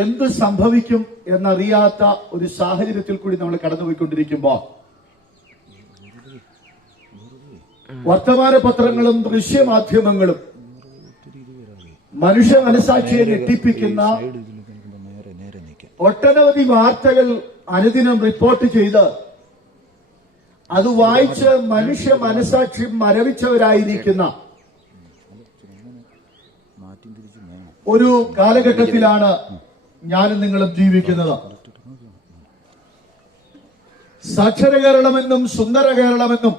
എന്ത് സംഭവിക്കും എന്നറിയാത്ത ഒരു സാഹചര്യത്തിൽ കൂടി നമ്മൾ കടന്നുപോയിക്കൊണ്ടിരിക്കുമ്പോൾ വർത്തമാന പത്രങ്ങളും ദൃശ്യമാധ്യമങ്ങളും മനുഷ്യ മനസാക്ഷിയെ ഞെട്ടിപ്പിക്കുന്ന ഒട്ടനവധി വാർത്തകൾ അനുദിനം റിപ്പോർട്ട് ചെയ്ത് അത് വായിച്ച് മനുഷ്യ മനസാക്ഷി മരവിച്ചവരായിരിക്കുന്ന ഒരു കാലഘട്ടത്തിലാണ് ഞാനും നിങ്ങളും ജീവിക്കുന്നത്. സാക്ഷര കേരളമെന്നും സുന്ദര കേരളമെന്നും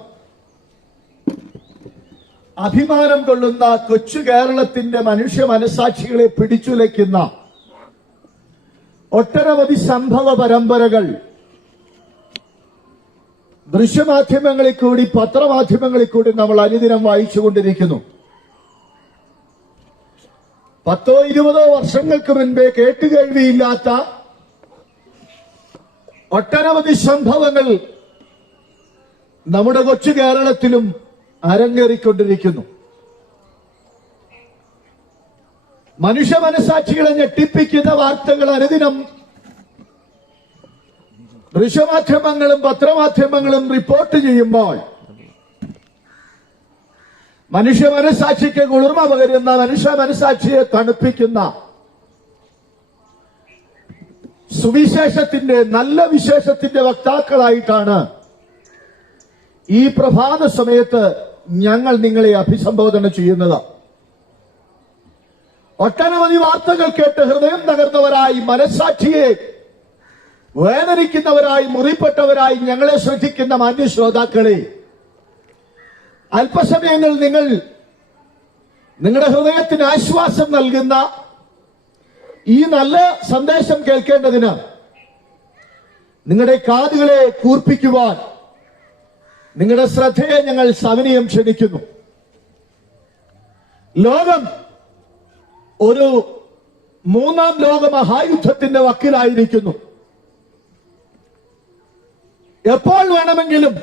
അഭിമാനം കൊള്ളുന്ന കൊച്ചു കേരളത്തിന്റെ മനുഷ്യ മനസാക്ഷികളെ പിടിച്ചുലയ്ക്കുന്ന ഒട്ടനവധി സംഭവ പരമ്പരകൾ ദൃശ്യമാധ്യമങ്ങളിൽ കൂടി പത്രമാധ്യമങ്ങളിൽ കൂടി നമ്മൾ അനുദിനം വായിച്ചുകൊണ്ടിരിക്കുന്നു. 10-20 വർഷങ്ങൾക്ക് മുൻപേ കേട്ടുകേൾവിയില്ലാത്ത ഒട്ടനവധി സംഭവങ്ങൾ നമ്മുടെ കൊച്ചു കേരളത്തിലും അരങ്ങേറിക്കൊണ്ടിരിക്കുന്നു. മനുഷ്യ മനസാക്ഷികളെ ഞെട്ടിപ്പിക്കുന്ന വാർത്തകൾ അനുദിനം ദൃശ്യമാധ്യമങ്ങളും പത്രമാധ്യമങ്ങളും റിപ്പോർട്ട് ചെയ്യുമ്പോൾ മനുഷ്യ മനസാക്ഷിക്ക് കുളിർമ പകരുന്ന, മനുഷ്യ മനസാക്ഷിയെ തണുപ്പിക്കുന്ന സുവിശേഷത്തിന്റെ, നല്ല വിശേഷത്തിന്റെ വക്താക്കളായിട്ടാണ് ഈ പ്രഭാത സമയത്ത് ഞങ്ങൾ നിങ്ങളെ അഭിസംബോധന ചെയ്യുന്നത്. ഒട്ടനവധി വാർത്തകൾ കേട്ട് ഹൃദയം തകർന്നവരായി, മനസാക്ഷിയെ വേദനിക്കുന്നവരായി, മുറിപ്പെട്ടവരായി ഞങ്ങളെ ശ്രദ്ധിക്കുന്ന മാന്യ ശ്രോതാക്കളെ, അല്പസമയങ്ങൾ നിങ്ങൾ നിങ്ങളുടെ ഹൃദയത്തിന് ആശ്വാസം നൽകുന്ന ഈ നല്ല സന്ദേശം കേൾക്കേണ്ടതിന് നിങ്ങളുടെ കാതുകളെ കൂർപ്പിക്കുവാൻ നിങ്ങളുടെ ശ്രദ്ധയെ ഞങ്ങൾ സവിനയം ക്ഷണിക്കുന്നു. ലോകം ഒരു മൂന്നാം ലോക മഹായുദ്ധത്തിന്റെ വക്കിലായിരിക്കുന്നു. എപ്പോൾ വേണമെങ്കിലും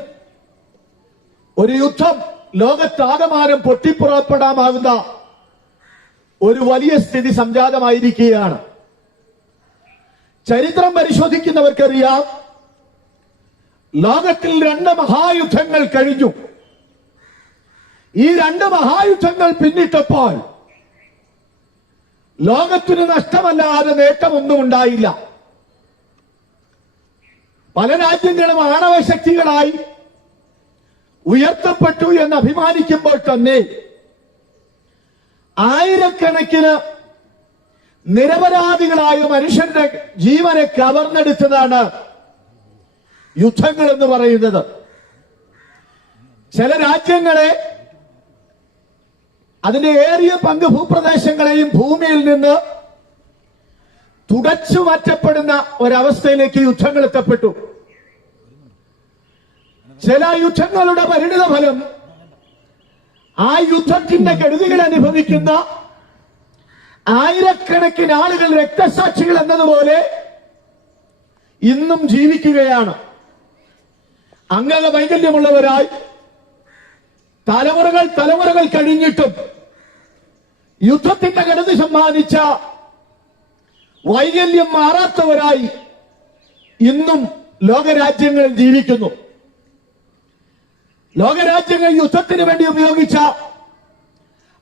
ഒരു യുദ്ധം ലോകത്താകമാനം പൊട്ടിപ്പുറപ്പെടാമാകുന്ന ഒരു വലിയ സ്ഥിതി സംജാതമായിരിക്കുകയാണ്. ചരിത്രം പരിശോധിക്കുന്നവർക്കറിയാം, ലോകത്തിൽ 2 മഹായുദ്ധങ്ങൾ കഴിഞ്ഞു. ഈ 2 മഹായുദ്ധങ്ങൾ പിന്നിട്ടപ്പോൾ ലോകത്തിന് നഷ്ടമല്ലാതെ നേട്ടമൊന്നും ഉണ്ടായില്ല. പല രാജ്യങ്ങളും ആണവശക്തികളായി ഉയർത്തപ്പെട്ടു എന്ന് അഭിമാനിക്കുമ്പോൾ തന്നെ ആയിരക്കണക്കിന് നിരപരാധികളായ മനുഷ്യന്റെ ജീവനെ കവർന്നെടുത്തതാണ് യുദ്ധങ്ങൾ എന്ന് പറയുന്നത്. ചില രാജ്യങ്ങളെ, അതിന്റെ ഏറിയ പങ്ക് ഭൂപ്രദേശങ്ങളെയും ഭൂമിയിൽ നിന്ന് തുടച്ചു മാറ്റപ്പെടുന്ന ഒരവസ്ഥയിലേക്ക് യുദ്ധങ്ങൾ എത്തപ്പെട്ടു. ചില യുദ്ധങ്ങളുടെ പരിണിത ഫലം ആ യുദ്ധത്തിന്റെ കെടുതികൾ അനുഭവിക്കുന്ന ആയിരക്കണക്കിന് ആളുകൾ രക്തസാക്ഷികൾ എന്നതുപോലെ ഇന്നും ജീവിക്കുകയാണ്. അംഗവൈകല്യമുള്ളവരായി തലമുറകൾ കഴിഞ്ഞിട്ടും യുദ്ധത്തിന്റെ കെടുതി സമ്മാനിച്ച വൈകല്യം മാറാത്തവരായി ഇന്നും ലോകരാജ്യങ്ങൾ ജീവിക്കുന്നു. ലോകരാജ്യങ്ങൾ യുദ്ധത്തിന് വേണ്ടി ഉപയോഗിച്ച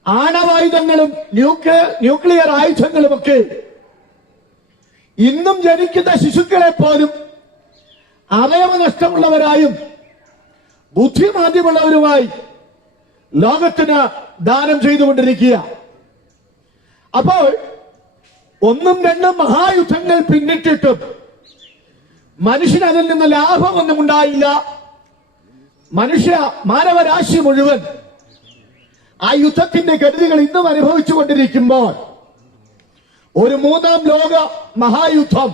ആണവായുധങ്ങളും ന്യൂക്ലിയർ ആയുധങ്ങളുമൊക്കെ ഇന്നും ജനിക്കുന്ന ശിശുക്കളെ പോലും അവയവ നഷ്ടമുള്ളവരായും ബുദ്ധിമാന്ദ്യമുള്ളവരുമായി ലോകത്തിന് ദാനം ചെയ്തുകൊണ്ടിരിക്കുക. അപ്പോൾ 1-2 മഹായുദ്ധങ്ങൾ പിന്നിട്ടിട്ടും മനുഷ്യന് അതിൽ നിന്ന് ലാഭമൊന്നും ഉണ്ടായില്ല. മാനവരാശി മുഴുവൻ ആ യുദ്ധത്തിന്റെ കെടുതികൾ ഇന്നും അനുഭവിച്ചുകൊണ്ടിരിക്കുമ്പോൾ ഒരു 3ാം ലോക മഹായുദ്ധം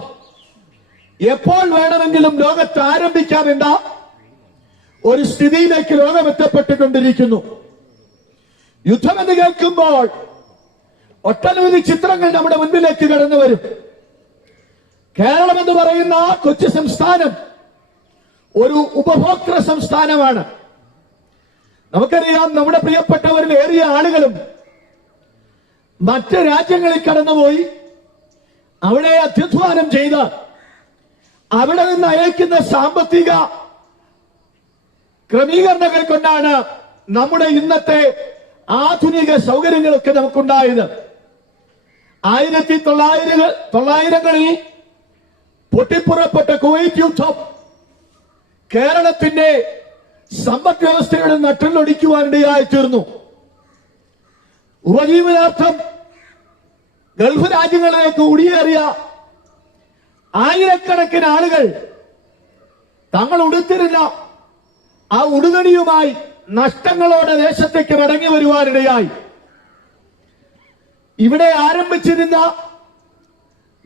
എപ്പോൾ വേണമെങ്കിലും ലോകത്ത് ആരംഭിക്കാമെന്ന ഒരു സ്ഥിതിയിലേക്ക് ലോകം എത്തപ്പെട്ടുകൊണ്ടിരിക്കുന്നു. യുദ്ധമെന്ന് കേൾക്കുമ്പോൾ ഒട്ടനവധി ചിത്രങ്ങൾ നമ്മുടെ മുൻപിലേക്ക് കടന്നു വരും. കേരളം എന്ന് പറയുന്ന കൊച്ചു സംസ്ഥാനം ഒരു ഉപഭോക്തൃ സംസ്ഥാനമാണ്. നമുക്കറിയാം, നമ്മുടെ പ്രിയപ്പെട്ടവരിൽ ഏറിയ ആളുകളും മറ്റ് രാജ്യങ്ങളിൽ കടന്നുപോയി അവിടെ അത്യുത്ഥാനം ചെയ്ത് അവിടെ നിന്ന് അയക്കുന്ന സാമ്പത്തിക ക്രമീകരണങ്ങൾ കൊണ്ടാണ് നമ്മുടെ ഇന്നത്തെ ആധുനിക സൗകര്യങ്ങളൊക്കെ നമുക്കുണ്ടായത്. 1900-കളിൽ പൊട്ടിപ്പുറപ്പെട്ട കുവൈറ്റ് യുദ്ധം കേരളത്തിന്റെ സമ്പദ് വ്യവസ്ഥയുടെ നട്ടിലൊടിക്കുവാനിടയായി തീർന്നു. ഉപജീവനാർത്ഥം ഗൾഫ് രാജ്യങ്ങളിലേക്ക് കുടിയേറിയ ആയിരക്കണക്കിന് ആളുകൾ തങ്ങൾ ഉടുത്തിരുന്ന ആ ഉടുതുണിയുമായി നഷ്ടങ്ങളോടെ ദേശത്തേക്ക് മടങ്ങി വരുവാനിടയായി. ഇവിടെ ആരംഭിച്ചിരുന്ന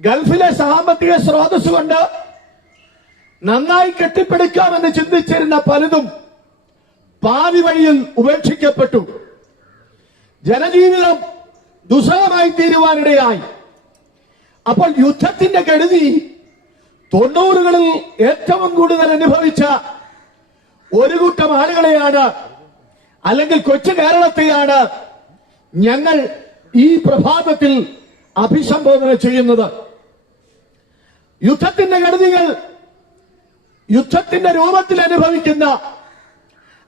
ഗൾഫിലെ സാമ്പത്തിക സ്രോതസ് കൊണ്ട് നന്നായി കെട്ടിപ്പടുക്കാമെന്ന് ചിന്തിച്ചിരുന്ന പലതും പാതി വഴിയിൽ ഉപേക്ഷിക്കപ്പെട്ടു. ജനജീവിതം ദുസ്സഹമായി തീരുവാനിടയായി. അപ്പോൾ യുദ്ധത്തിന്റെ കെടുതി 90-കളിൽ ഏറ്റവും കൂടുതൽ അനുഭവിച്ച ഒരു കൂട്ടം ആളുകളെയാണ്, അല്ലെങ്കിൽ കൊച്ചു കേരളത്തെയാണ് ഞങ്ങൾ ഈ പ്രഭാതത്തിൽ അഭിസംബോധന ചെയ്യുന്നത്. യുദ്ധത്തിന്റെ കെടുതികൾ യുദ്ധത്തിന്റെ രൂപത്തിൽ അനുഭവിക്കുന്ന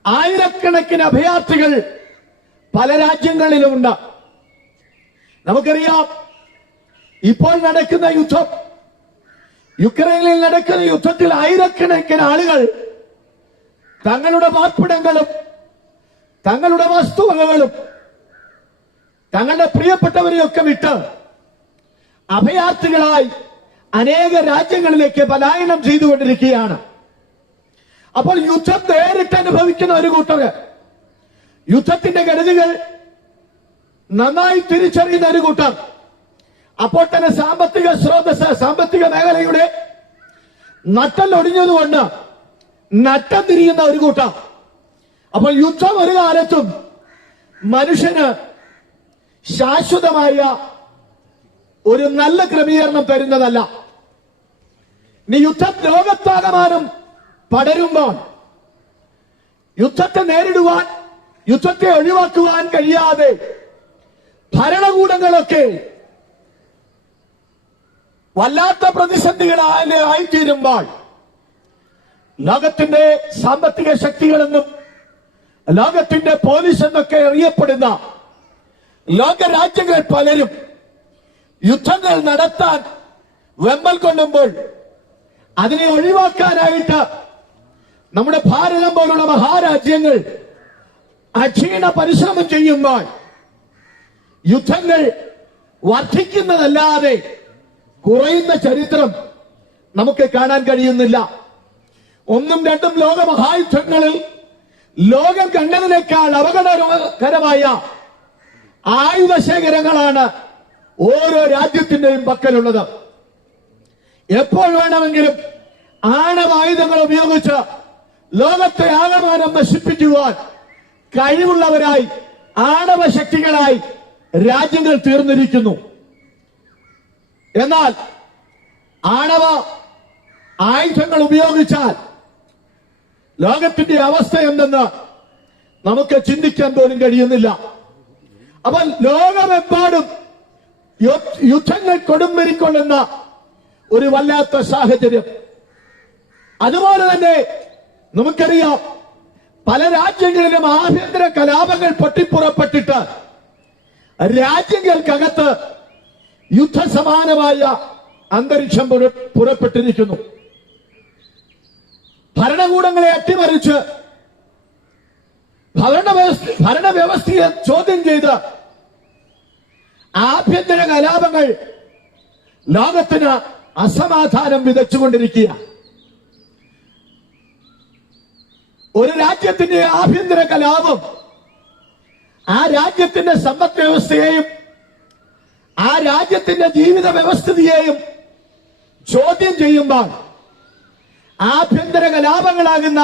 ആയിരക്കണക്കിന് അഭയാർത്ഥികൾ പല രാജ്യങ്ങളിലുമുണ്ട്. നമുക്കറിയാം, ഇപ്പോൾ നടക്കുന്ന യുദ്ധം, യുക്രൈനിൽ നടക്കുന്ന യുദ്ധത്തിൽ ആയിരക്കണക്കിന് ആളുകൾ തങ്ങളുടെ പാർപ്പിടങ്ങളും തങ്ങളുടെ വസ്തുവകകളും തങ്ങളുടെ പ്രിയപ്പെട്ടവരെയൊക്കെ വിട്ട് അഭയാർത്ഥികളായി അനേക രാജ്യങ്ങളിലേക്ക് പലായനം ചെയ്തുകൊണ്ടിരിക്കുകയാണ്. അപ്പോൾ യുദ്ധം നേരിട്ട് അനുഭവിക്കുന്ന ഒരു കൂട്ടര്, യുദ്ധത്തിന്റെ കെടുതികൾ നന്നായി തിരിച്ചറിയുന്ന ഒരു കൂട്ടർ, അപ്പോൾ തന്നെ സാമ്പത്തിക സ്രോതസ്, സാമ്പത്തിക മേഖലയുടെ നട്ടലൊടിഞ്ഞതുകൊണ്ട് നട്ടം തിരിയുന്ന ഒരു കൂട്ടം. അപ്പോൾ യുദ്ധം ഒരു കാലത്തും മനുഷ്യന് ശാശ്വതമായ ഒരു നല്ല ക്രമീകരണം തരുന്നതല്ല. ഇനി യുദ്ധം ലോകത്താകമാനം പടരുമ്പോൾ യുദ്ധത്തെ നേരിടുവാൻ, യുദ്ധത്തെ ഒഴിവാക്കുവാൻ കഴിയാതെ ഭരണകൂടങ്ങളൊക്കെ വല്ലാത്ത പ്രതിസന്ധികളായിത്തീരുമ്പോൾ ലോകത്തിന്റെ സാമ്പത്തിക ശക്തികളെന്നും ലോകത്തിന്റെ പോലീസ് എന്നൊക്കെ അറിയപ്പെടുന്ന ലോകരാജ്യങ്ങൾ പലരും യുദ്ധങ്ങൾ നടത്താൻ വെമ്പൽ കൊള്ളുമ്പോൾ അതിനെ ഒഴിവാക്കാനായിട്ട് നമ്മുടെ ഭാരതം പോലുള്ള മഹാരാജ്യങ്ങൾ അക്ഷീണ പരിശ്രമം ചെയ്യുമ്പോൾ യുദ്ധങ്ങൾ വർദ്ധിക്കുന്നതല്ലാതെ കുറയുന്ന ചരിത്രം നമുക്ക് കാണാൻ കഴിയുന്നില്ല. 1ഉം 2ഉം ലോകമഹായുദ്ധങ്ങളിൽ ലോകം കണ്ടതിനേക്കാൾ അപകടകരമായ ആയുധശേഖരങ്ങളാണ് ഓരോ രാജ്യത്തിന്റെയും പക്കലുള്ളത്. എപ്പോൾ വേണമെങ്കിലും ആണവായുധങ്ങൾ ഉപയോഗിച്ച് ലോകത്തെ ആകമാനം നശിപ്പിക്കുവാൻ കഴിവുള്ളവരായി, ആണവ ശക്തികളായി രാജ്യങ്ങൾ തീർന്നിരിക്കുന്നു. എന്നാൽ ആണവ ആയുധങ്ങൾ ഉപയോഗിച്ചാൽ ലോകത്തിന്റെ അവസ്ഥ എന്തെന്ന് നമുക്ക് ചിന്തിക്കാൻ പോലും കഴിയുന്നില്ല. അപ്പോൾ ലോകമെമ്പാടും യുദ്ധങ്ങൾ കൊടുമ്പിരിക്കൊള്ളുന്ന ഒരു വല്ലാത്ത സാഹചര്യം. അതുപോലെ തന്നെ നമുക്കറിയാം, പല രാജ്യങ്ങളിലും ആഭ്യന്തര കലാപങ്ങൾ പൊട്ടിപ്പുറപ്പെട്ടിട്ട് രാജ്യങ്ങൾക്കകത്ത് യുദ്ധസമാനമായ അന്തരീക്ഷം പുറപ്പെട്ടിരിക്കുന്നു. ഭരണകൂടങ്ങളെ അട്ടിമറിച്ച് ഭരണവ്യവസ്ഥയെ ചോദ്യം ചെയ്ത് ആഭ്യന്തര കലാപങ്ങൾ ലോകത്തിന് അസമാധാനം വിതച്ചുകൊണ്ടിരിക്കുക. ഒരു രാജ്യത്തിന്റെ ആഭ്യന്തര കലാപം ആ രാജ്യത്തിന്റെ സമ്പദ് വ്യവസ്ഥയെയും ആ രാജ്യത്തിന്റെ ജീവിത വ്യവസ്ഥിതിയെയും ചോദ്യം ചെയ്യുമ്പോൾ ആഭ്യന്തര കലാപങ്ങളാകുന്ന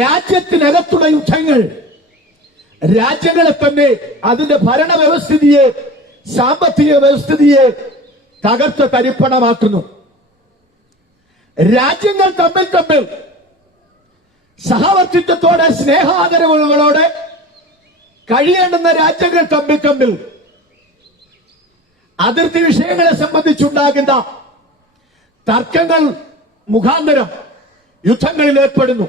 രാജ്യത്തിനകത്തുള്ള യുദ്ധങ്ങൾ രാജ്യങ്ങളെ തന്നെ, അതിന്റെ ഭരണവ്യവസ്ഥിതിയെ, സാമ്പത്തിക വ്യവസ്ഥിതിയെ തകർത്ത് തരിപ്പണമാക്കുന്നു. രാജ്യങ്ങൾ തമ്മിൽ സഹവർത്തിത്വത്തോടെ, സ്നേഹാദരവുകളോടെ കഴിയേണ്ടുന്ന രാജ്യങ്ങൾ തമ്മിൽ അതിർത്തി വിഷയങ്ങളെ സംബന്ധിച്ചുണ്ടാകുന്ന തർക്കങ്ങൾ മുഖാന്തരം യുദ്ധങ്ങളിൽ ഏർപ്പെടുന്നു.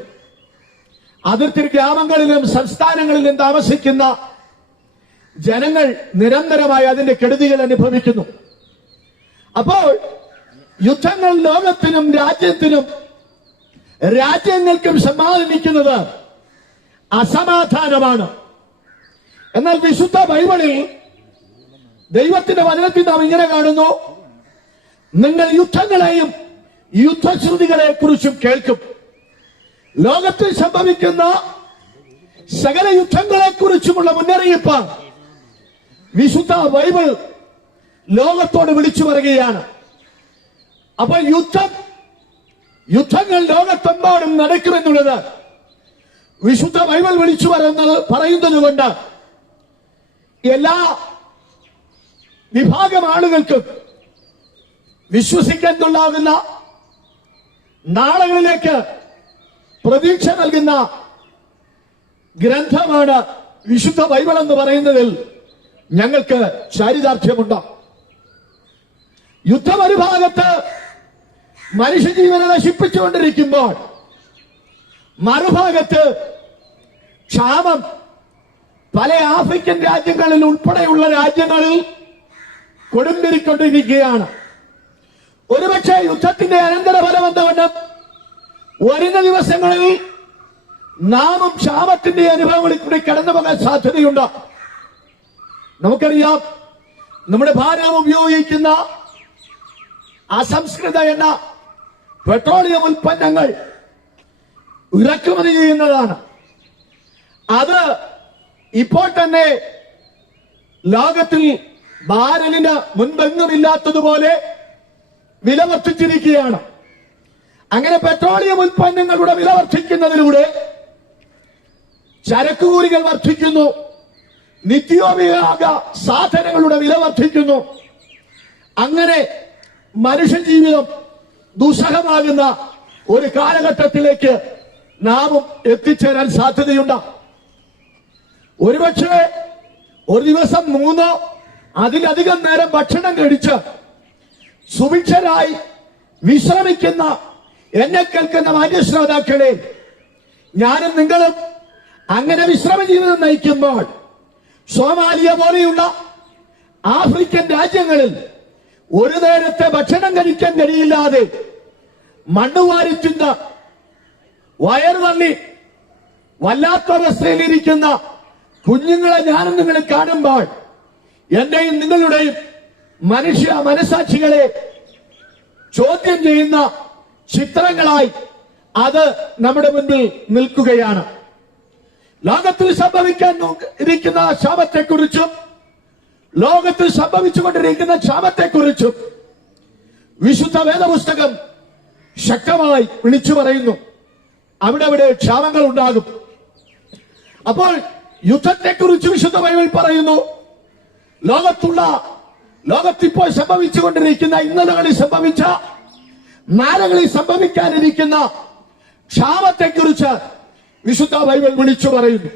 അതിർത്തി ഗ്രാമങ്ങളിലും സംസ്ഥാനങ്ങളിലും താമസിക്കുന്ന ജനങ്ങൾ നിരന്തരമായി അതിന്റെ കെടുതികൾ അനുഭവിക്കുന്നു. അപ്പോൾ യുദ്ധങ്ങൾ ലോകത്തിനും രാജ്യങ്ങൾക്കും സമ്മാനിക്കുന്നത് അസമാധാനമാണ്. എന്നാൽ വിശുദ്ധ ബൈബിളിൽ ദൈവത്തിന്റെ വചനത്തിൽ നാം ഇങ്ങനെ കാണുന്നു, നിങ്ങൾ യുദ്ധങ്ങളെയും യുദ്ധശ്രുതികളെ കുറിച്ചും കേൾക്കും. ലോകത്തിൽ സംഭവിക്കുന്ന സകല യുദ്ധങ്ങളെ കുറിച്ചുമുള്ള മുന്നറിയിപ്പ് വിശുദ്ധ ബൈബിൾ ലോകത്തോട് വിളിച്ചു പറയുകയാണ്. അപ്പോൾ യുദ്ധങ്ങൾ ലോകത്തെമ്പാടും നടക്കുമെന്നുള്ളത് വിശുദ്ധ ബൈബിൾ വിളിച്ചു പറയുന്നത് കൊണ്ട് എല്ലാ വിഭാഗം ആളുകൾക്കും വിശ്വസിക്കാൻ കൊള്ളാകുന്ന നാളുകളിലേക്ക് പ്രതീക്ഷ നൽകുന്ന ഗ്രന്ഥമാണ് വിശുദ്ധ ബൈബിൾ എന്ന് പറയുന്നതിൽ ഞങ്ങൾക്ക് ചാരിതാർത്ഥ്യമുണ്ട്. യുദ്ധം ഒരു ഭാഗത്ത് മനുഷ്യജീവനെ നശിപ്പിച്ചുകൊണ്ടിരിക്കുമ്പോൾ മറുഭാഗത്ത് ക്ഷാമം പല ആഫ്രിക്കൻ രാജ്യങ്ങളിൽ ഉൾപ്പെടെയുള്ള രാജ്യങ്ങളിൽ കൊടുമ്പിരിക്കൊണ്ടിരിക്കുകയാണ്. ഒരുപക്ഷെ യുദ്ധത്തിന്റെ അനന്തരഫലം എന്നവണ്ണം വരുന്ന ദിവസങ്ങളിൽ നാമും ക്ഷാമത്തിന്റെ അനുഭവങ്ങളിൽ കൂടി കടന്നു പോകാൻ സാധ്യതയുണ്ട്. നമുക്കറിയാം, നമ്മുടെ ഭാരതം ഉപയോഗിക്കുന്ന അസംസ്കൃത എണ്ണ, പെട്രോളിയം ഉൽപ്പന്നങ്ങൾ ഇറക്കുമതി ചെയ്യുന്നതാണ്. അത് ഇപ്പോൾ തന്നെ ലോകത്തിൽ ബാരലിന് മുൻപെങ്ങുമില്ലാത്തതുപോലെ വില വർദ്ധിച്ചിരിക്കുകയാണ്. അങ്ങനെ പെട്രോളിയം ഉൽപ്പന്നങ്ങളുടെ വില വർദ്ധിക്കുന്നതിലൂടെ ചരക്കുകൂലികൾ വർദ്ധിക്കുന്നു, നിത്യോപയോഗ സാധനങ്ങളുടെ വില വർദ്ധിക്കുന്നു. അങ്ങനെ മനുഷ്യജീവിതം ദുസ്സഹമാകുന്ന ഒരു കാലഘട്ടത്തിലേക്ക് നാമും എത്തിച്ചേരാൻ സാധ്യതയുണ്ട്. ഒരുപക്ഷെ ഒരു ദിവസം 3 അതിലധികം നേരം ഭക്ഷണം കഴിച്ച് സുഭിക്ഷരായി വിശ്രമിക്കുന്ന എന്നെ കേൾക്കുന്ന മാന്യശ്രോതാക്കളെ, ഞാനും നിങ്ങളും അങ്ങനെ വിശ്രമ ജീവിതം നയിക്കുമ്പോൾ സോമാലിയ പോലെയുള്ള ആഫ്രിക്കൻ രാജ്യങ്ങളിൽ ഒരു നേരത്തെ ഭക്ഷണം കഴിക്കാൻ കഴിയില്ലാതെ മണ്ണുവാരി തിന്ന് വയറ് തള്ളി വല്ലാത്ത അവസ്ഥയിലിരിക്കുന്ന കുഞ്ഞുങ്ങളെ ഞാനും നിങ്ങളെ കാണുമ്പോൾ എന്റെയും നിങ്ങളുടെയും മനുഷ്യ മനസാക്ഷികളെ ചോദ്യം ചെയ്യുന്ന ചിത്രങ്ങളായി അത് നമ്മുടെ മുൻപിൽ നിൽക്കുകയാണ്. ലോകത്തിൽ സംഭവിക്കാൻ ഇരിക്കുന്ന ക്ഷാമത്തെക്കുറിച്ചും ലോകത്തിൽ സംഭവിച്ചുകൊണ്ടിരിക്കുന്ന ക്ഷാമത്തെക്കുറിച്ചും വിശുദ്ധ വേദപുസ്തകം ശക്തമായി വിളിച്ചു പറയുന്നു. അവിടെ ക്ഷാമങ്ങൾ ഉണ്ടാകും. അപ്പോൾ യുദ്ധത്തെക്കുറിച്ച് വിശുദ്ധ ബൈബിൾ പറയുന്നു, ലോകത്തിപ്പോൾ സംഭവിച്ചുകൊണ്ടിരിക്കുന്ന, ഇന്നലകളിൽ സംഭവിച്ച, നാളുകളിൽ സംഭവിക്കാനിരിക്കുന്ന ക്ഷാമത്തെക്കുറിച്ച് വിശുദ്ധ ബൈബിൾ വിളിച്ചു പറയുന്നു.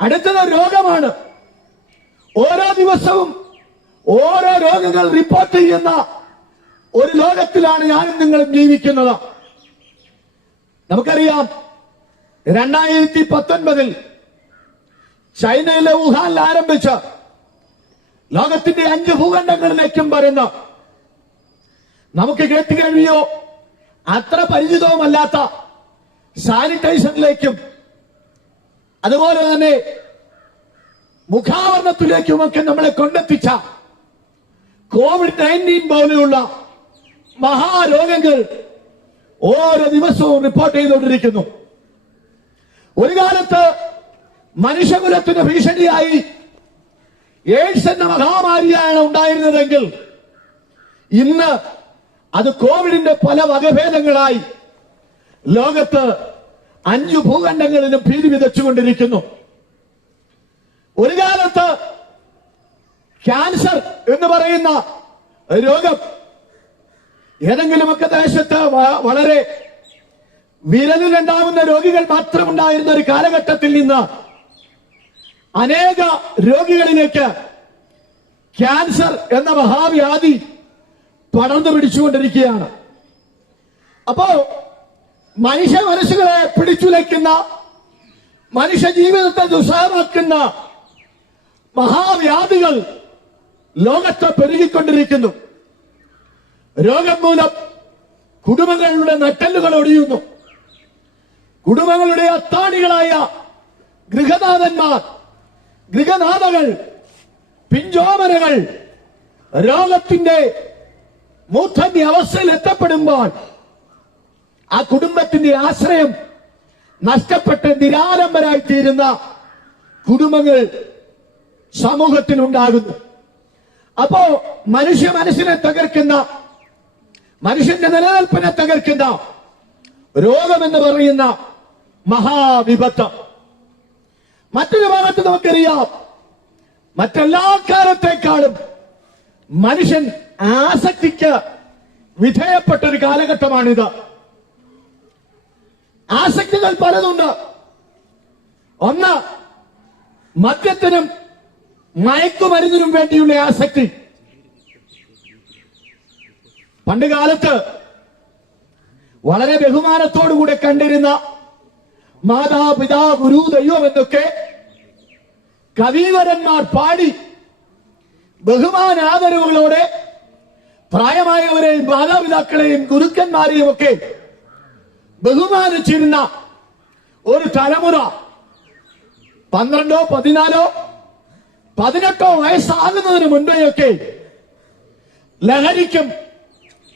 അടുത്തത് രോഗമാണ്. ഓരോ ദിവസവും ഓരോ രോഗങ്ങൾ റിപ്പോർട്ട് ചെയ്യുന്ന ഒരു ലോകത്തിലാണ് ഞാനും നിങ്ങളും ജീവിക്കുന്നത്. നമുക്കറിയാം, 2019 ചൈനയിലെ വുഹാനിൽ ആരംഭിച്ച ലോകത്തിന്റെ 5 ഭൂഖണ്ഡങ്ങളിലേക്കും വരുന്ന, നമുക്ക് കേട്ട് കഴിയോ അത്ര പരിചിതവുമല്ലാത്ത സാനിറ്റൈസറിലേക്കും അതുപോലെ തന്നെ മുഖാവരണത്തിലേക്കുമൊക്കെ നമ്മളെ കൊണ്ടെത്തിച്ച COVID-19 പോലെയുള്ള മഹാരോഗങ്ങൾ ഓരോ ദിവസവും റിപ്പോർട്ട് ചെയ്തുകൊണ്ടിരിക്കുന്നു. ഒരു കാലത്ത് മനുഷ്യകുലത്തിന് ഭീഷണിയായി എയ്ഡ്സ് എന്ന മഹാമാരിയാണ് ഉണ്ടായിരുന്നതെങ്കിൽ ഇന്ന് അത് കോവിഡിന്റെ പല വകഭേദങ്ങളായി ലോകത്ത് 5 ഭൂഖണ്ഡങ്ങളിലും ഭീതി വിതച്ചുകൊണ്ടിരിക്കുന്നു. ഒരു കാലത്ത് ക്യാൻസർ എന്ന് പറയുന്ന രോഗം ഏതെങ്കിലുമൊക്കെ ദേശത്ത് വളരെ വിരലിലുണ്ടാവുന്ന രോഗികൾ മാത്രമുണ്ടായിരുന്ന ഒരു കാലഘട്ടത്തിൽ നിന്ന് അനേക രോഗികളിലേക്ക് ക്യാൻസർ എന്ന മഹാവ്യാധി പടർന്നു പിടിച്ചുകൊണ്ടിരിക്കുകയാണ്. അപ്പോ മനുഷ്യ മനസ്സുകളെ പിടിച്ചുലയ്ക്കുന്ന, മനുഷ്യ ജീവിതത്തെ ദുസ്സഹമാക്കുന്ന മഹാവ്യാധികൾ ലോകത്ത് പെരുകിക്കൊണ്ടിരിക്കുന്നു. രോഗം മൂലം കുടുംബങ്ങളുടെ നട്ടെല്ലുകൾ ഒടിയുന്നു. കുടുംബങ്ങളുടെ അത്താണികളായ ഗൃഹനാഥന്മാർ, ഗൃഹനാഥകൾ, പിഞ്ചോമനകൾ രോഗത്തിന്റെ മൂർധന്യ അവസ്ഥയിൽ എത്തപ്പെടുമ്പോൾ ആ കുടുംബത്തിന്റെ ആശ്രയം നഷ്ടപ്പെട്ട് നിരാലംബരായിത്തീരുന്ന കുടുംബങ്ങൾ സമൂഹത്തിലുണ്ടാകുന്നു. അപ്പോ മനുഷ്യ മനസ്സിനെ തകർക്കുന്ന, മനുഷ്യന്റെ നിലനിൽപ്പിനെ തകർക്കുന്ന രോഗമെന്ന് പറയുന്ന മഹാവിപത്ത്. മറ്റൊരു ഭാഗത്ത് നമുക്കറിയാം, മറ്റെല്ലാ കാലത്തേക്കാളും മനുഷ്യൻ ആസക്തിക്ക് വിധേയപ്പെട്ടൊരു കാലഘട്ടമാണിത്. ആസക്തികൾ പലതുണ്ട്. ഒന്ന്, മദ്യത്തിനും മയക്കുമരുന്നിനും വേണ്ടിയുള്ള ആസക്തി. പണ്ട് കാലത്ത് വളരെ ബഹുമാനത്തോടുകൂടെ കണ്ടിരുന്ന മാതാപിതാ ഗുരു ദൈവം എന്നൊക്കെ കവീവരന്മാർ പാടി ബഹുമാനാദരവുകളോടെ പ്രായമായവരെയും മാതാപിതാക്കളെയും ഗുരുക്കന്മാരെയും ഒക്കെ ബഹുമാനിച്ചിരുന്ന ഒരു തലമുറ 12, 14, 18 വയസ്സാകുന്നതിന് മുൻപേയൊക്കെ ലഹരിക്കും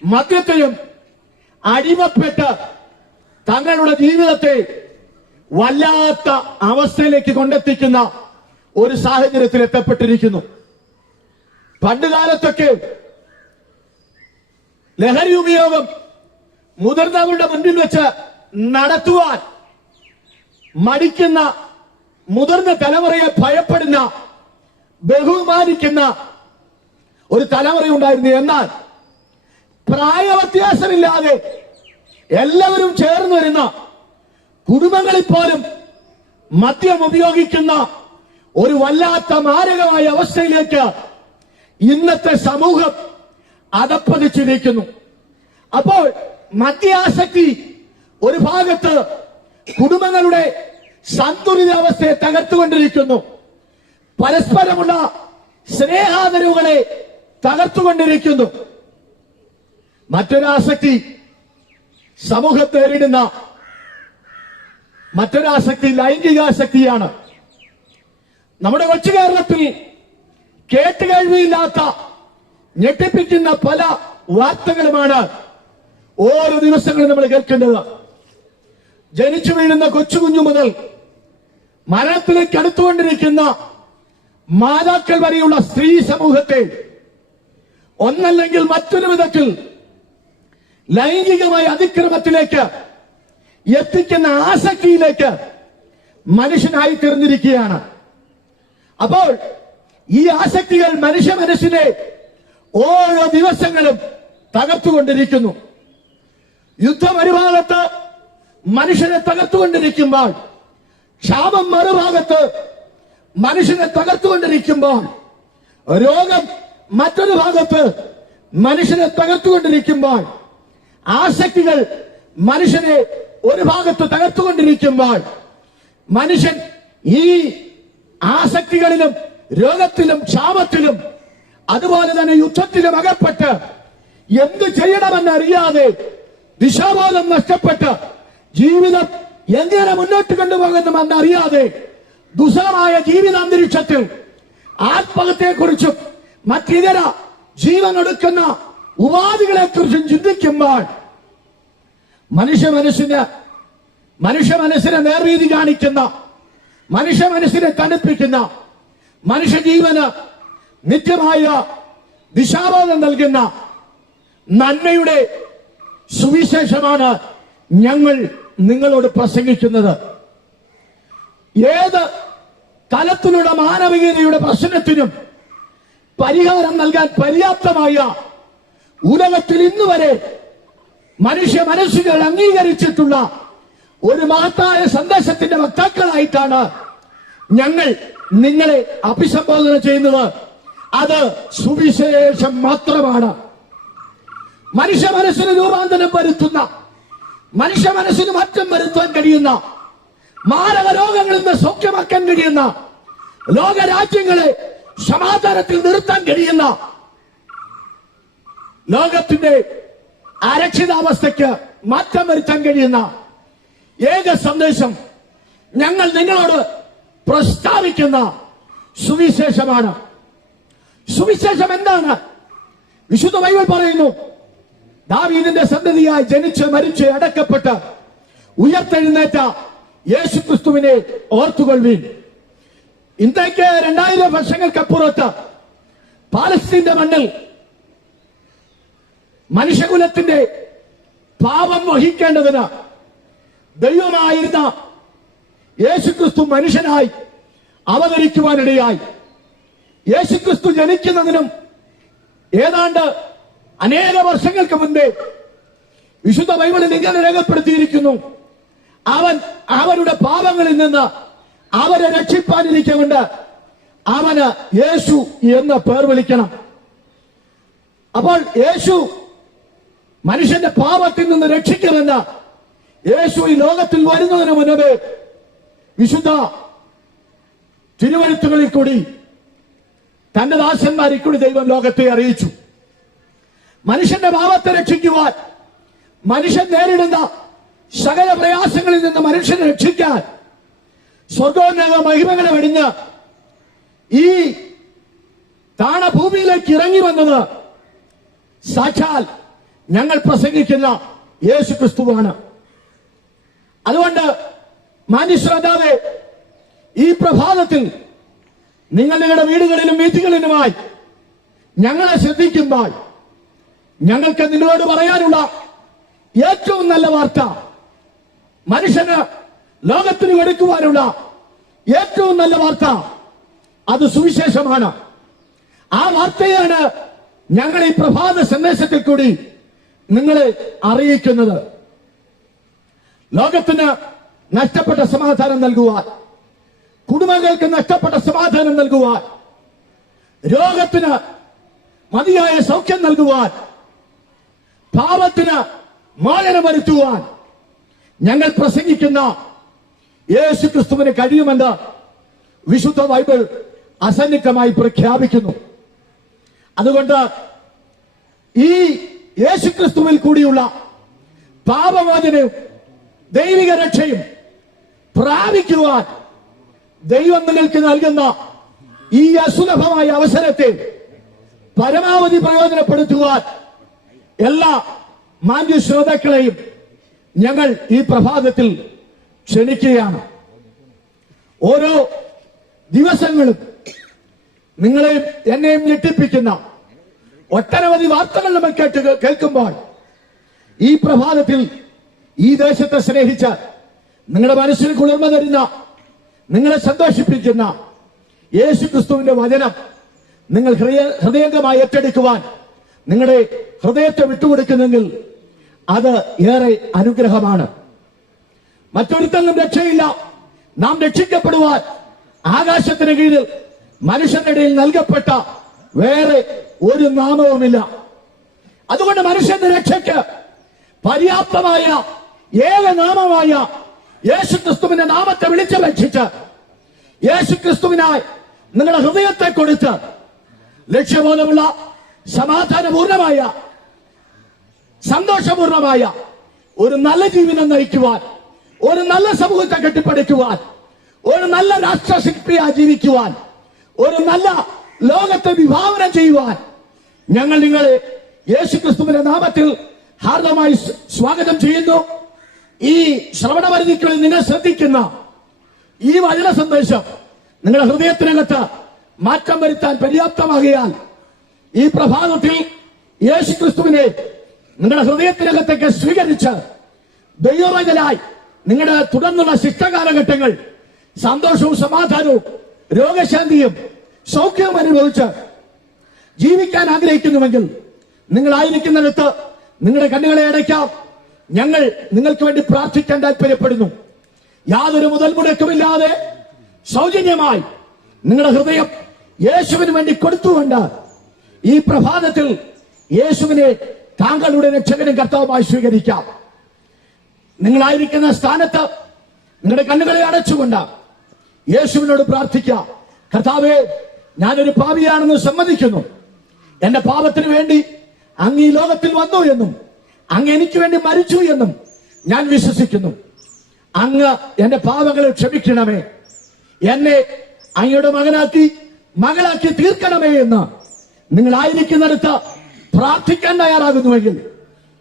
മദ്യത്തെയും അടിമപ്പെട്ട് തങ്ങളുടെ ജീവിതത്തെ വല്ലാത്ത അവസ്ഥയിലേക്ക് കൊണ്ടെത്തിക്കുന്ന ഒരു സാഹചര്യത്തിൽ എത്തപ്പെട്ടിരിക്കുന്നു. പണ്ടുകാലത്തൊക്കെ ലഹരി ഉപയോഗം മുതിർന്നവരുടെ മുന്നിൽ വെച്ച് നടത്തുവാൻ മടിക്കുന്ന, മുതിർന്ന തലമുറയെ ഭയപ്പെടുന്ന, ബഹുമാനിക്കുന്ന ഒരു തലമുറയുണ്ടായിരുന്നു. എന്നാൽ പ്രായവ്യത്യാസമില്ലാതെ എല്ലാവരും ചേർന്ന് വരുന്ന കുടുംബങ്ങളിൽ പോലും മദ്യം ഉപയോഗിക്കുന്ന ഒരു വല്ലാത്ത മാരകമായ അവസ്ഥയിലേക്ക് ഇന്നത്തെ സമൂഹം അധപ്പതിച്ചിരിക്കുന്നു. അപ്പോൾ മദ്യാസക്തി ഒരു ഭാഗത്ത് കുടുംബങ്ങളുടെ സന്തുലിതാവസ്ഥയെ തകർത്തുകൊണ്ടിരിക്കുന്നു, പരസ്പരമുള്ള സ്നേഹാദരവുകളെ തകർത്തുകൊണ്ടിരിക്കുന്നു. മറ്റൊരാസക്തി സമൂഹത്തെ നേരിടുന്ന മറ്റൊരാസക്തി ലൈംഗികാസക്തിയാണ്. നമ്മുടെ കൊച്ചു കേരളത്തിൽ കേട്ടുകേൾവിയില്ലാത്ത ഞെട്ടിപ്പിക്കുന്ന പല വാർത്തകളുമാണ് ഓരോ ദിവസങ്ങളും നമ്മൾ കേൾക്കേണ്ടത്. ജനിച്ചു വീഴുന്ന കൊച്ചുകുഞ്ഞു മുതൽ മരണത്തിലേക്ക് അടുത്തുകൊണ്ടിരിക്കുന്ന മാതാക്കൾ വരെയുള്ള സ്ത്രീ സമൂഹത്തെ ഒന്നല്ലെങ്കിൽ മറ്റൊരു വിധത്തിൽ ലൈംഗികമായ അതിക്രമത്തിലേക്ക് എത്തിക്കുന്ന ആസക്തിയിലേക്ക് മനുഷ്യനായി തീർന്നിരിക്കുകയാണ്. അപ്പോൾ ഈ ആസക്തികൾ മനുഷ്യ മനസ്സിനെ ഓരോ ദിവസങ്ങളും തകർത്തുകൊണ്ടിരിക്കുന്നു. യുദ്ധം ഒരു ഭാഗത്ത് മനുഷ്യനെ തകർത്തുകൊണ്ടിരിക്കുമ്പോൾ, ക്ഷാമം മറുഭാഗത്ത് മനുഷ്യനെ തകർത്തുകൊണ്ടിരിക്കുമ്പോൾ, രോഗം മറ്റൊരു ഭാഗത്ത് മനുഷ്യനെ തകർത്തുകൊണ്ടിരിക്കുമ്പോൾ, ആസക്തികൾ മനുഷ്യനെ ഒരു ഭാഗത്ത് തകർത്തുകൊണ്ടിരിക്കുമ്പോൾ, മനുഷ്യൻ ഈ ആസക്തികളിലും രോഗത്തിലും ക്ഷാമത്തിലും അതുപോലെ തന്നെ യുദ്ധത്തിലും അകപ്പെട്ട് എന്ത് ചെയ്യണമെന്നറിയാതെ ദിശാബോധം നഷ്ടപ്പെട്ട് ജീവിതം എങ്ങനെ മുന്നോട്ട് കൊണ്ടുപോകുന്നുവെന്നറിയാതെ ദുസ്സഹമായ ജീവിതാന്തരീക്ഷത്തിൽ ആത്മഹത്യയെക്കുറിച്ചും മറ്റിതര ജീവനൊടുക്കുന്ന ഉപാധികളെ കുറിച്ചും ചിന്തിക്കുമ്പോൾ മനുഷ്യ മനസ്സിനെ നേർവീതി കാണിക്കുന്ന, മനുഷ്യ മനസ്സിനെ തണുപ്പിക്കുന്ന, മനുഷ്യജീവന് നിത്യമായ ദിശാബോധം നൽകുന്ന നന്മയുടെ സുവിശേഷമാണ് ഞങ്ങൾ നിങ്ങളോട് പ്രസംഗിക്കുന്നത്. ഏത് തലത്തിലുള്ള മാനവികതയുടെ പ്രശ്നത്തിനും പരിഹാരം നൽകാൻ പര്യാപ്തമായ ഉലകത്തിൽ ഇന്നുവരെ മനുഷ്യ മനസ്സുകൾ അംഗീകരിച്ചിട്ടുള്ള ഒരു മഹത്തായ സന്ദേശത്തിന്റെ വക്താക്കളായിട്ടാണ് ഞങ്ങൾ നിങ്ങളെ അഭിസംബോധന ചെയ്യുന്നത്. അത് സുവിശേഷം മാത്രമാണ്. മനുഷ്യ മനസ്സിന് രൂപാന്തരം വരുത്തുന്ന, മനുഷ്യ മനസ്സിന് മാറ്റം വരുത്താൻ കഴിയുന്ന, മാരക രോഗങ്ങളിൽ നിന്ന് സൗഖ്യമാക്കാൻ കഴിയുന്ന, ലോകരാജ്യങ്ങളെ സമാധാനത്തിൽ നിർത്താൻ കഴിയുന്ന, ലോകത്തിന്റെ അരക്ഷിതാവസ്ഥയ്ക്ക് മാറ്റം വരുത്താൻ കഴിയുന്ന ഏക സന്ദേശം ഞങ്ങൾ നിങ്ങളോട് പ്രസ്താവിക്കുന്ന സുവിശേഷമാണ്. സുവിശേഷം എന്താണ്? വിശുദ്ധ ബൈബിൾ പറയുന്നു, ദാവീദിന്റെ സന്തതിയായി ജനിച്ച് മരിച്ച് അടക്കപ്പെട്ട് ഉയർത്തെഴുന്നേറ്റ യേശുക്രിസ്തുവിനെ ഓർത്തുകൊള്ളുവീൻ. ഇന്നേക്ക് 2000 വർഷങ്ങൾക്കപ്പുറത്ത് പാലസ്തീന്റെ മണ്ണിൽ മനുഷ്യകുലത്തിന്റെ പാപം വഹിക്കേണ്ടതിന് ദൈവമായിരുന്ന യേശുക്രിസ്തു മനുഷ്യനായി അവതരിക്കുവാനിടയായി. യേശുക്രിസ്തു ജനിക്കുന്നതിനും ഏതാണ്ട് അനേക വർഷങ്ങൾക്ക് മുൻപേ വിശുദ്ധ ബൈബിളിൽ ഇങ്ങനെ രേഖപ്പെടുത്തിയിരിക്കുന്നു, അവൻ അവരുടെ പാപങ്ങളിൽ നിന്ന് അവരെ രക്ഷിപ്പാനിരിക്കൊണ്ട് അവന് യേശു എന്ന പേർ വിളിക്കണം. അപ്പോൾ യേശു മനുഷ്യന്റെ പാപത്തിൽ നിന്ന് രക്ഷിക്കുമെന്ന് യേശു ഈ ലോകത്തിൽ വരുന്നതിന് മുൻപേ വിശുദ്ധ തിരുവഴുത്തുകളിൽ കൂടി തന്റെ ദാസന്മാരിൽ കൂടി ദൈവം ലോകത്തെ അറിയിച്ചു. മനുഷ്യന്റെ പാപത്തെ രക്ഷിക്കുവാൻ, മനുഷ്യൻ നേരിടുന്ന സകല പ്രയാസങ്ങളിൽ നിന്ന് മനുഷ്യനെ രക്ഷിക്കാൻ സ്വർഗോന്നത മഹിമകളെ വെടിഞ്ഞ് ഈ താണഭൂമിയിലേക്ക് ഇറങ്ങി വന്നത് സാക്ഷാൽ ഞങ്ങൾ പ്രസംഗിക്കുന്ന യേശു ക്രിസ്തുവാണ്. അതുകൊണ്ട് മാന്യശ്രോതാവേ, ഈ പ്രഭാതത്തിൽ നിങ്ങൾ നിങ്ങളുടെ വീടുകളിലും വീഥികളിലുമായി ഞങ്ങളെ ശ്രദ്ധിക്കുമ്പോൾ ഞങ്ങൾക്ക് നിങ്ങളോട് പറയാനുള്ള ഏറ്റവും നല്ല വാർത്ത, മനുഷ്യന് ലോകത്തിന് കൊടുക്കുവാനുള്ള ഏറ്റവും നല്ല വാർത്ത, അത് സുവിശേഷമാണ്. ആ വാർത്തയാണ് ഞങ്ങൾ ഈ പ്രഭാത സന്ദേശത്തിൽ കൂടി നിങ്ങളെ അറിയിക്കുന്നത്. ലോകത്തിന് നഷ്ടപ്പെട്ട സമാധാനം നൽകുവാൻ, കുടുംബങ്ങൾക്ക് നഷ്ടപ്പെട്ട സമാധാനം നൽകുവാൻ, രോഗത്തിന് മതിയായ സൗഖ്യം നൽകുവാൻ, പാപത്തിന് മോചനം വരുത്തുവാൻ ഞങ്ങൾ പ്രസംഗിക്കുന്ന യേശു ക്രിസ്തുവിന് കഴിയുമെന്ന് വിശുദ്ധ ബൈബിൾ അസന്നിഗ്ധമായി പ്രഖ്യാപിക്കുന്നു. അതുകൊണ്ട് ഈ യേശുക്രിസ്തുവിൽ കൂടിയുള്ള പാപമോചനവും ദൈവിക രക്ഷയും പ്രാപിക്കുവാൻ ദൈവം നിങ്ങൾക്ക് നൽകുന്ന ഈ അസുലഭമായ അവസരത്തെ പരമാവധി പ്രയോജനപ്പെടുത്തുവാൻ എല്ലാ മാന്യ ശ്രോതാക്കളെയും ഞങ്ങൾ ഈ പ്രഭാതത്തിൽ ക്ഷണിക്കുകയാണ്. ഓരോ ദിവസങ്ങളും നിങ്ങളെയും എന്നെയും ഞെട്ടിപ്പിക്കുന്ന ഒട്ടനവധി വാർത്തകൾ നമ്മൾ കേൾക്കുമ്പോൾ ഈ പ്രഭാതത്തിൽ ഈ ദേശത്തെ സ്നേഹിച്ച് നിങ്ങളുടെ മനസ്സിന് കുളിർമ തരുന്ന, നിങ്ങളെ സന്തോഷിപ്പിക്കുന്ന യേശു ക്രിസ്തുവിന്റെ വചനം നിങ്ങൾ ഹൃദയംഗമായി ഏറ്റെടുക്കുവാൻ നിങ്ങളുടെ ഹൃദയത്തെ വിട്ടുകൊടുക്കുന്നെങ്കിൽ അത് ഏറെ അനുഗ്രഹമാണ്. മറ്റൊരുത്തങ്ങും രക്ഷയില്ല. നാം രക്ഷിക്കപ്പെടുവാൻ ആകാശത്തിന് കീഴിൽ മനുഷ്യന്റെ ഇടയിൽ നൽകപ്പെട്ട വേറെ ഒരു നാമവുമില്ല. അതുകൊണ്ട് മനുഷ്യന്റെ രക്ഷയ്ക്ക് പര്യാപ്തമായ ഏക നാമമായ യേശുക്രിസ്തുവിന്റെ നാമത്തെ വിളിച്ചപേക്ഷിച്ച് യേശുക്രിസ്തുവിനായി നിങ്ങളുടെ ഹൃദയത്തെ കൊടുത്ത് ലക്ഷ്യബോധമുള്ള, സമാധാനപൂർണമായ, സന്തോഷപൂർണമായ ഒരു നല്ല ജീവിതം നയിക്കുവാൻ, ഒരു നല്ല സമൂഹത്തെ കെട്ടിപ്പടുക്കുവാൻ, ഒരു നല്ല രാഷ്ട്രശില്പിയായി ജീവിക്കുവാൻ, ഒരു നല്ല ലോകത്തെ വിഭാവനം ചെയ്യുവാൻ ഞങ്ങൾ നിങ്ങളെ യേശുക്രിസ്തുവിന്റെ നാമത്തിൽ ഹാർദമായി സ്വാഗതം ചെയ്യുന്നു. ഈ ശ്രവണപരിധികളിൽ നിങ്ങൾ ശ്രദ്ധിക്കുന്ന ഈ വചന സന്ദേശം നിങ്ങളുടെ ഹൃദയത്തിനകത്ത് മാറ്റം വരുത്താൻ പര്യാപ്തമാകിയാൽ ഈ പ്രഭാതത്തിൽ യേശുക്രിസ്തുവിനെ നിങ്ങളുടെ ഹൃദയത്തിനകത്തേക്ക് സ്വീകരിച്ച് ദൈവവചനായി നിങ്ങളുടെ തുടർന്നുള്ള ശിഷ്ടകാലഘട്ടങ്ങൾ സന്തോഷവും സമാധാനവും രോഗശാന്തിയും സൗഖ്യവും അനുഭവിച്ച് ജീവിക്കാൻ ആഗ്രഹിക്കുന്നുവെങ്കിൽ നിങ്ങളായിരിക്കുന്നിടത്ത് നിങ്ങളുടെ കണ്ണുകളെ അടയ്ക്കാം. ഞങ്ങൾ നിങ്ങൾക്ക് വേണ്ടി പ്രാർത്ഥിക്കാൻ താല്പര്യപ്പെടുന്നു. യാതൊരു മുതൽ മുടക്കുമില്ലാതെ സൗജന്യമായി നിങ്ങളുടെ ഹൃദയം യേശുവിന് വേണ്ടി കൊടുത്തുകൊണ്ട് ഈ പ്രഭാതത്തിൽ യേശുവിനെ താങ്കളുടെ രക്ഷകനും കർത്താവുമായി സ്വീകരിക്കാം. നിങ്ങളായിരിക്കുന്ന സ്ഥാനത്ത് നിങ്ങളുടെ കണ്ണുകളെ അടച്ചുകൊണ്ട് യേശുവിനോട് പ്രാർത്ഥിക്കാം. കർത്താവേ, ഞാനൊരു പാപിയാണെന്ന് സമ്മതിക്കുന്നു. എന്റെ പാപത്തിന് വേണ്ടി അങ്ങ് ഈ ലോകത്തിൽ വന്നു എന്നും അങ്ങ് എനിക്ക് വേണ്ടി മരിച്ചു എന്നും ഞാൻ വിശ്വസിക്കുന്നു. അങ്ങ് എന്റെ പാപങ്ങളെ ക്ഷമിക്കണമേ, എന്നെ അങ്ങയുടെ മകളാക്കി തീർക്കണമേ എന്ന് നിങ്ങളായിരിക്കുന്നിടത്ത് പ്രാർത്ഥിക്കാൻ തയ്യാറാകുന്നുവെങ്കിൽ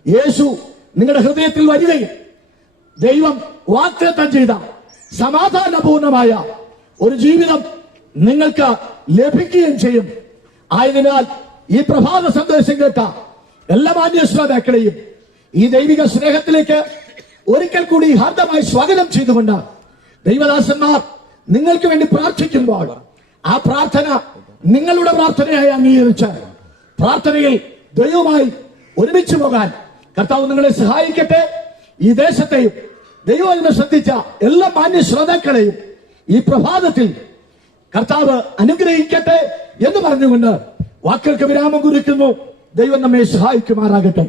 യേശു നിങ്ങളുടെ ഹൃദയത്തിൽ വരികയും ദൈവം വാഗ്ദത്തം ചെയ്ത സമാധാനപൂർണമായ ഒരു ജീവിതം നിങ്ങൾക്ക് ലഭിക്കുകയും ചെയ്യും. ആയതിനാൽ ഈ പ്രഭാത സന്ദേശം കേട്ട എല്ലാ മാന്യ ശ്രോതാക്കളെയും ഈ ദൈവിക സ്നേഹത്തിലേക്ക് ഒരിക്കൽ കൂടി ഹാർദമായി സ്വാഗതം ചെയ്തുകൊണ്ട് ദൈവദാസന്മാർ നിങ്ങൾക്ക് വേണ്ടി പ്രാർത്ഥിക്കുമ്പോൾ ആ പ്രാർത്ഥന നിങ്ങളുടെ പ്രാർത്ഥനയായി അംഗീകരിച്ച് പ്രാർത്ഥനയിൽ ദൈവവുമായി ഒരുമിച്ച് പോകാൻ കർത്താവ് നിങ്ങളെ സഹായിക്കട്ടെ. ഈ ദേശത്തെയും ദൈവം ശ്രദ്ധിച്ച എല്ലാ മാന്യ ശ്രോതാക്കളെയും ഈ പ്രഭാതത്തിൽ കർത്താവ് അനുഗ്രഹിക്കട്ടെ എന്ന് പറഞ്ഞുകൊണ്ട് വാക്കുകൾക്ക് വിരാമം കുറിക്കുന്നു. ദൈവം നമ്മെ സഹായിക്കുമാറാകട്ടെ.